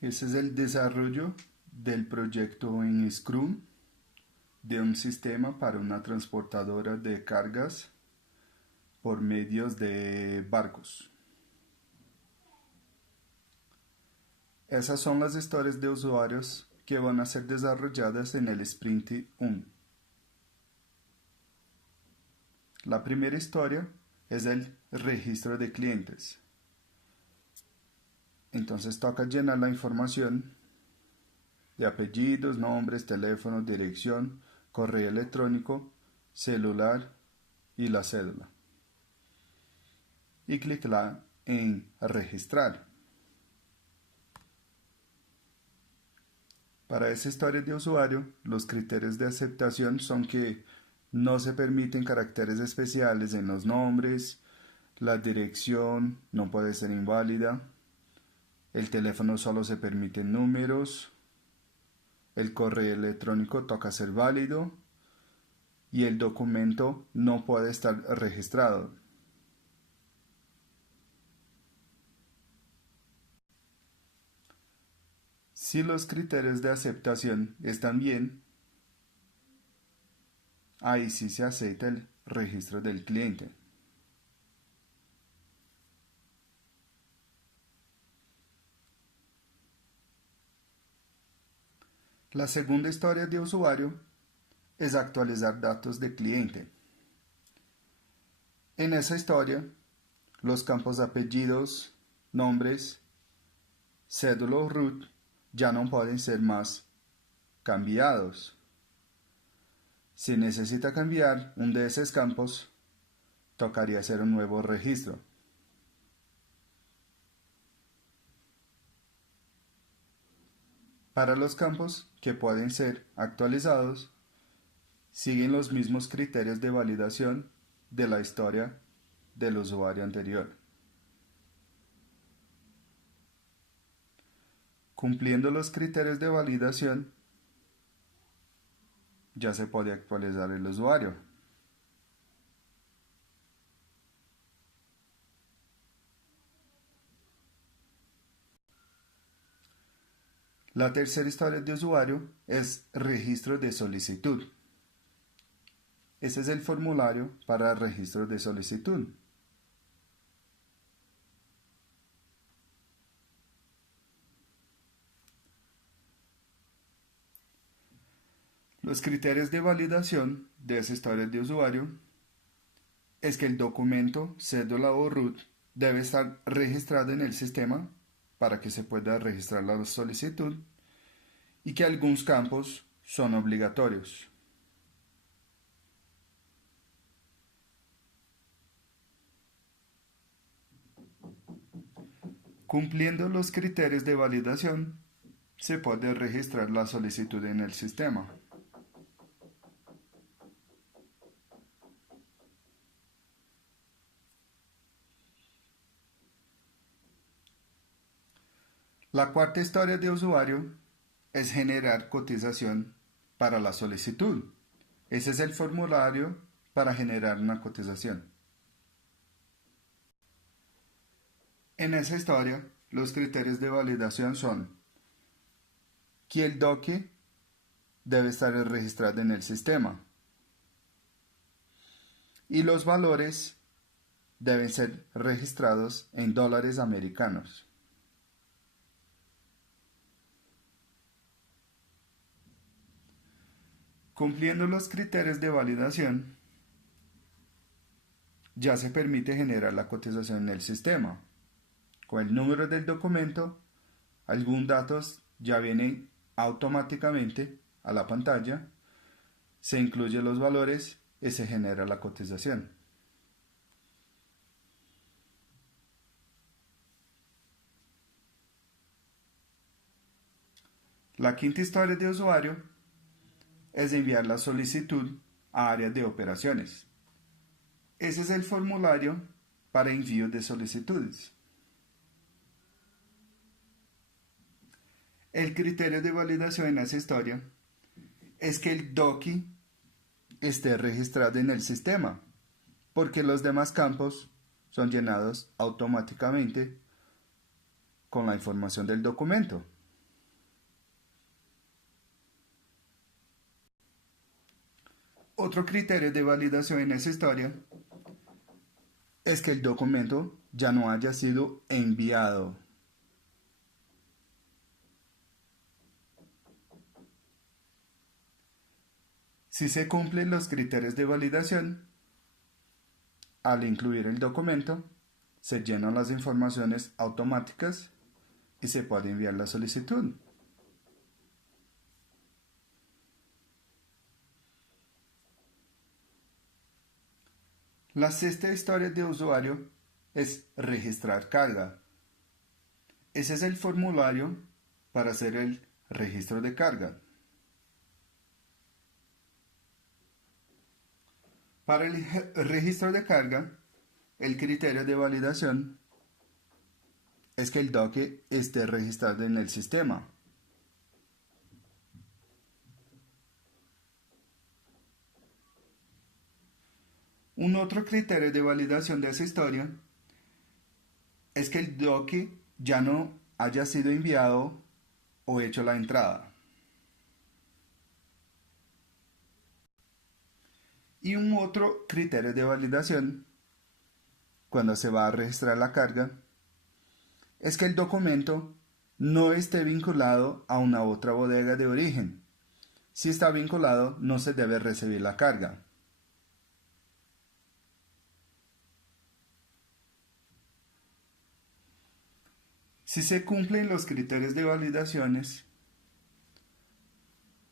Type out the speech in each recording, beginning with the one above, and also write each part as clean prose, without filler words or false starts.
Ese es el desarrollo del proyecto en Scrum de un sistema para una transportadora de cargas por medios de barcos. Esas son las historias de usuarios que van a ser desarrolladas en el Sprint 1. La primera historia es el registro de clientes. Entonces toca llenar la información de apellidos, nombres, teléfono, dirección, correo electrónico, celular y la cédula. Y clicar en registrar. Para esa historia de usuario, los criterios de aceptación son que no se permiten caracteres especiales en los nombres, la dirección no puede ser inválida, el teléfono solo se permiten números, el correo electrónico toca ser válido y el documento no puede estar registrado. Si los criterios de aceptación están bien, ahí sí se acepta el registro del cliente. La segunda historia de usuario es actualizar datos de cliente. En esa historia, los campos apellidos, nombres, cédula o root ya no pueden ser más cambiados. Si necesita cambiar un de esos campos, tocaría hacer un nuevo registro. Para los campos que pueden ser actualizados, siguen los mismos criterios de validación de la historia del usuario anterior. Cumpliendo los criterios de validación, ya se puede actualizar el usuario. La tercera historia de usuario es registro de solicitud. Ese es el formulario para registro de solicitud. Los criterios de validación de esa historia de usuario es que el documento, cédula o root debe estar registrado en el sistema para que se pueda registrar la solicitud y que algunos campos son obligatorios. Cumpliendo los criterios de validación, se puede registrar la solicitud en el sistema. La cuarta historia de usuario es generar cotización para la solicitud. Ese es el formulario para generar una cotización. En esa historia, los criterios de validación son que el doque debe estar registrado en el sistema y los valores deben ser registrados en dólares americanos. Cumpliendo los criterios de validación, ya se permite generar la cotización en el sistema. Con el número del documento, algunos datos ya vienen automáticamente a la pantalla, se incluyen los valores y se genera la cotización. La quinta historia de usuario es enviar la solicitud a área de operaciones. Ese es el formulario para envío de solicitudes. El criterio de validación en esa historia es que el doki esté registrado en el sistema, porque los demás campos son llenados automáticamente con la información del documento. Otro criterio de validación en esa historia es que el documento ya no haya sido enviado. Si se cumplen los criterios de validación, al incluir el documento, se llenan las informaciones automáticas y se puede enviar la solicitud. La sexta historia de usuario es registrar carga. Ese es el formulario para hacer el registro de carga. Para el registro de carga, el criterio de validación es que el doque esté registrado en el sistema. Un otro criterio de validación de esa historia es que el doque ya no haya sido enviado o hecho la entrada. Y un otro criterio de validación, cuando se va a registrar la carga, es que el documento no esté vinculado a una otra bodega de origen. Si está vinculado, no se debe recibir la carga. Si se cumplen los criterios de validaciones,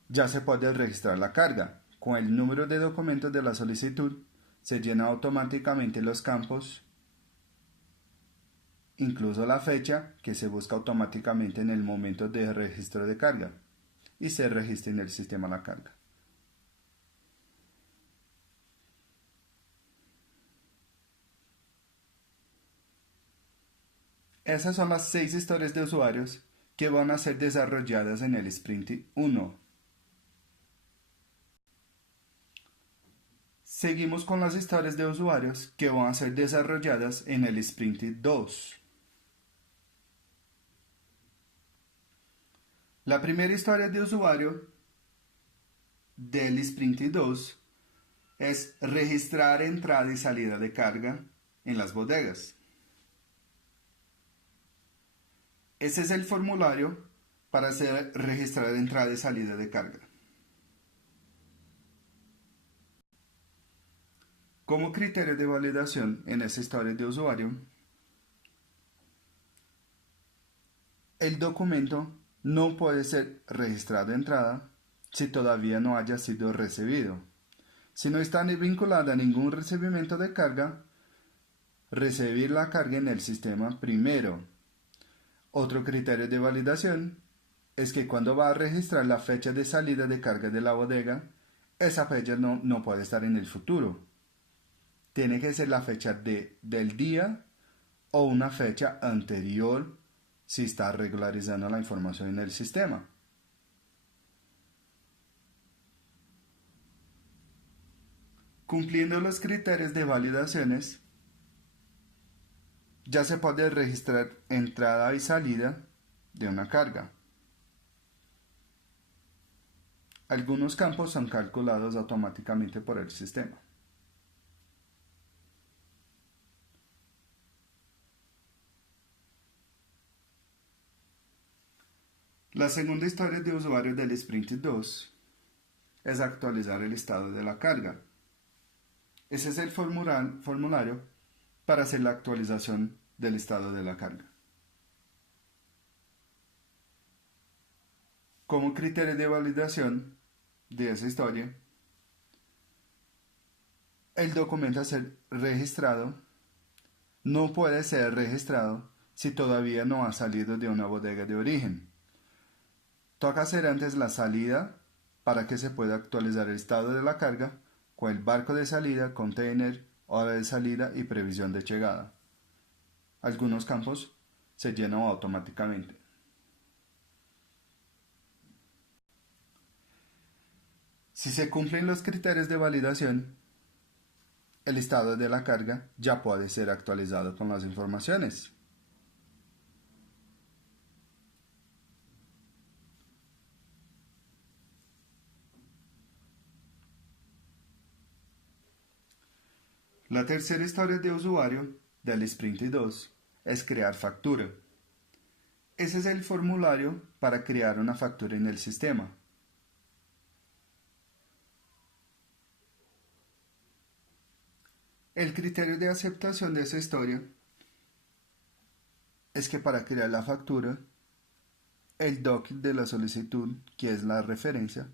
ya se puede registrar la carga. Con el número de documentos de la solicitud, se llenan automáticamente los campos, incluso la fecha que se busca automáticamente en el momento de registro de carga, y se registra en el sistema la carga. Esas son las 6 historias de usuarios que van a ser desarrolladas en el Sprint 1. Seguimos con las historias de usuarios que van a ser desarrolladas en el Sprint 2. La primera historia de usuario del Sprint 2 es registrar entrada y salida de carga en las bodegas. Ese es el formulario para hacer registrar entrada y salida de carga. Como criterio de validación en esa historia de usuario, el documento no puede ser registrado de entrada si todavía no haya sido recibido. Si no está vinculada a ningún recibimiento de carga, recibir la carga en el sistema primero. Otro criterio de validación es que cuando va a registrar la fecha de salida de carga de la bodega, esa fecha no puede estar en el futuro. Tiene que ser la fecha del día o una fecha anterior si está regularizando la información en el sistema. Cumpliendo los criterios de validaciones, ya se puede registrar entrada y salida de una carga. Algunos campos son calculados automáticamente por el sistema. La segunda historia de usuario del Sprint 2 es actualizar el estado de la carga. Ese es el formulario para hacer la actualización del estado de la carga. Como criterio de validación de esa historia, el documento a ser registrado no puede ser registrado si todavía no ha salido de una bodega de origen. Toca hacer antes la salida para que se pueda actualizar el estado de la carga con el barco de salida, container, hora de salida y previsión de llegada. Algunos campos se llenan automáticamente. Si se cumplen los criterios de validación, el estado de la carga ya puede ser actualizado con las informaciones. La tercera historia de usuario del Sprint 2 es crear factura. Ese es el formulario para crear una factura en el sistema. El criterio de aceptación de esa historia es que para crear la factura, el doc de la solicitud, que es la referencia,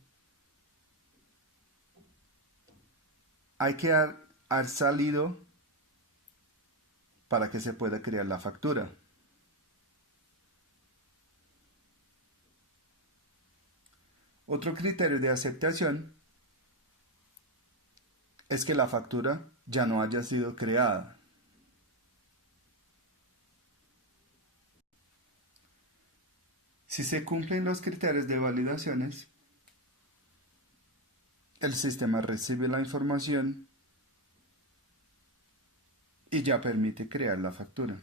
hay que haber salido para que se pueda crear la factura. Otro criterio de aceptación es que la factura ya no haya sido creada. Si se cumplen los criterios de validaciones, el sistema recibe la información y ya permite crear la factura.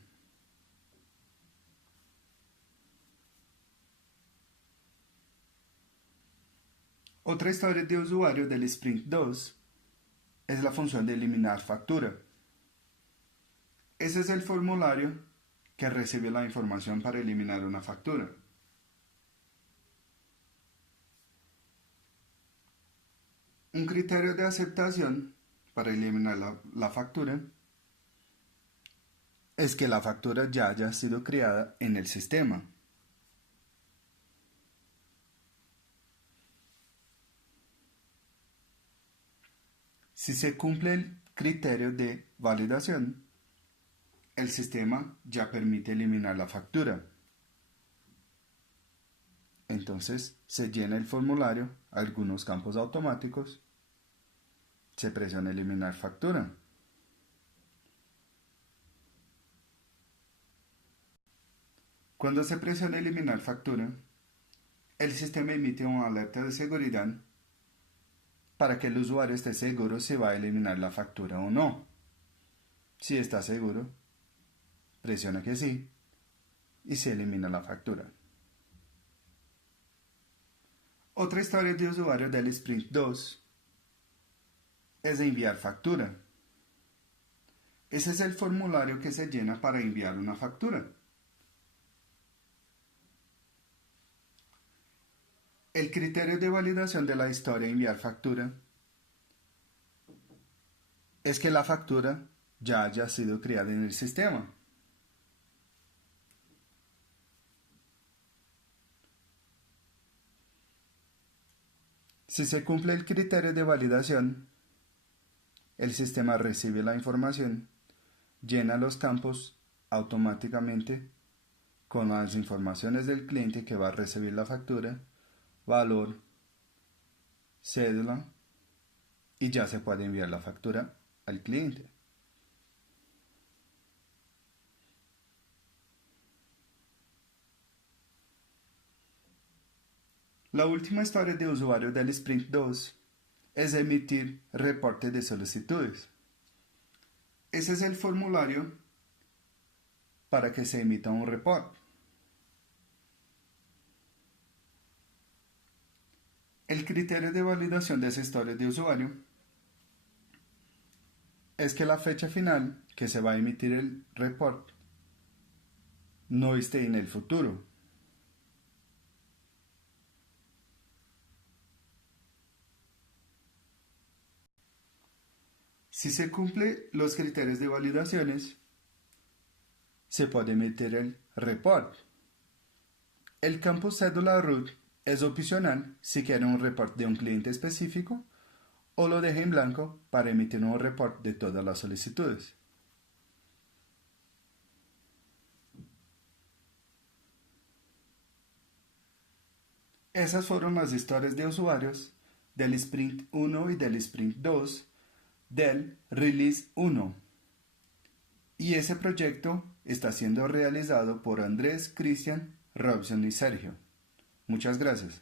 Otra historia de usuario del Sprint 2 es la función de eliminar factura. Ese es el formulario que recibe la información para eliminar una factura. Un criterio de aceptación para eliminar la factura es que la factura ya haya sido creada en el sistema. Si se cumple el criterio de validación, el sistema ya permite eliminar la factura. Entonces se llena el formulario, algunos campos automáticos, se presiona eliminar factura. Cuando se presiona eliminar factura, el sistema emite una alerta de seguridad para que el usuario esté seguro si va a eliminar la factura o no. Si está seguro, presiona que sí y se elimina la factura. Otra historia de usuario del Sprint 2 es enviar factura. Ese es el formulario que se llena para enviar una factura. El criterio de validación de la historia enviar factura es que la factura ya haya sido creada en el sistema. Si se cumple el criterio de validación, el sistema recibe la información, llena los campos automáticamente con las informaciones del cliente que va a recibir la factura, valor, cédula, y ya se puede enviar la factura al cliente. La última historia de usuario del Sprint 2 es emitir reporte de solicitudes. Ese es el formulario para que se emita un report. El criterio de validación de esa historia de usuario es que la fecha final que se va a emitir el report no esté en el futuro. Si se cumplen los criterios de validaciones, se puede emitir el report. El campo cédula root es opcional si quiere un report de un cliente específico o lo deja en blanco para emitir un report de todas las solicitudes. Esas fueron las historias de usuarios del Sprint 1 y del Sprint 2 del Release 1. Y ese proyecto está siendo realizado por Andrés, Cristian, Robson y Sergio. Muchas gracias.